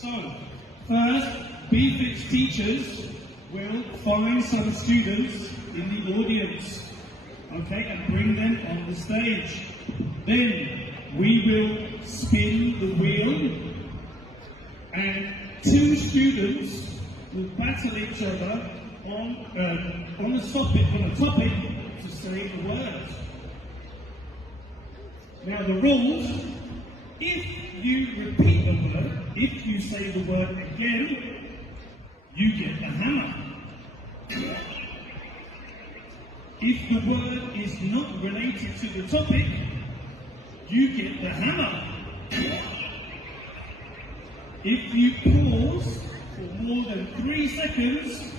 So, first, BFITS teachers will find some students in the audience, okay, and bring them on the stage. Then we will spin the wheel, and two students will battle each other on a topic to say the word. Now the rules: if you repeat the word, if you say the word again, you get the hammer. If the word is not related to the topic, you get the hammer. If you pause for more than 3 seconds,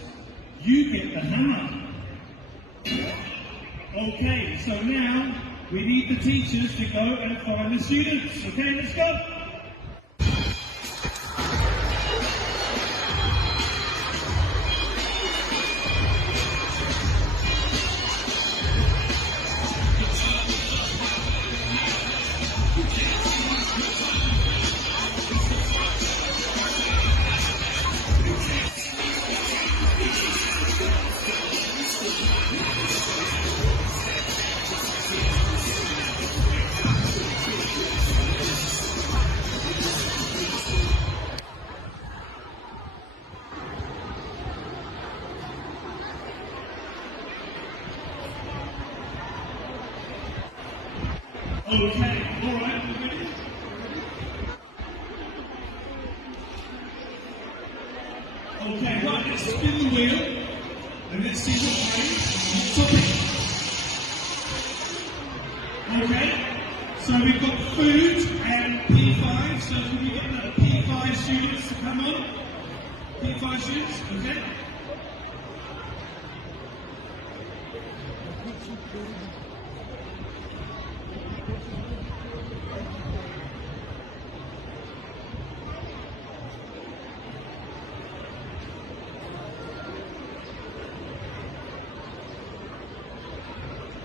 you get the hammer. Okay, so now we need the teachers to go and find the students. Okay, let's go. Okay, all right, we're ready? Okay, right, let's spin the wheel and let's see what topic. Okay, so we've got food and P5, so can we get the P5 students to come on? P5 students, okay?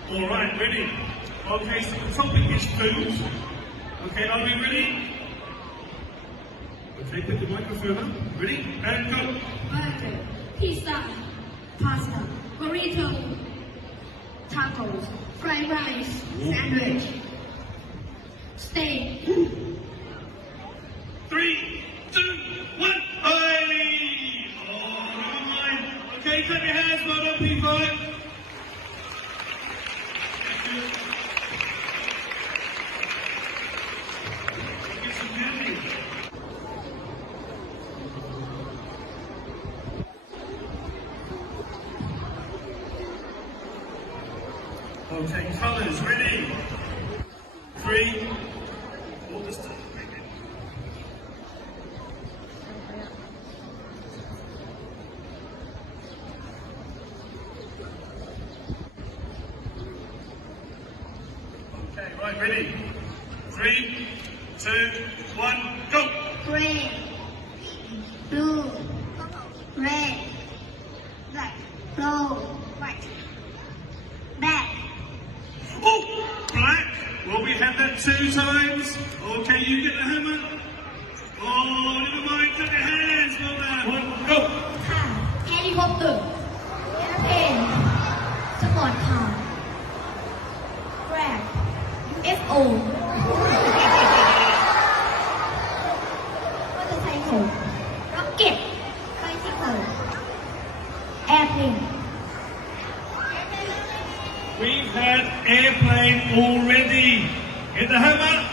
All right, ready? Okay, so the topic is food. Okay, are we ready? Okay, put the microphone up. Ready? And go. Burger, pizza, pasta, burrito, tacos, fried rice, sandwich, steak. 3, 2, 1. Hey! Oh, never mind. Okay, clap your hands. Well done, P5. Okay, colours, ready? 3, what was that? Okay, right, ready? 3, 2, 1, go! Green, blue, red, black, blue, white, black. Oh, black. Well, we had that 2 times. Okay, you get the hammer. Oh, never mind. Clap your hands. Well done. Go. Car, helicopter, airplane, sport car, Grab, UFO, motorcycle, rocket, bicycle, airplane. We've had airplane already. Get the hammer.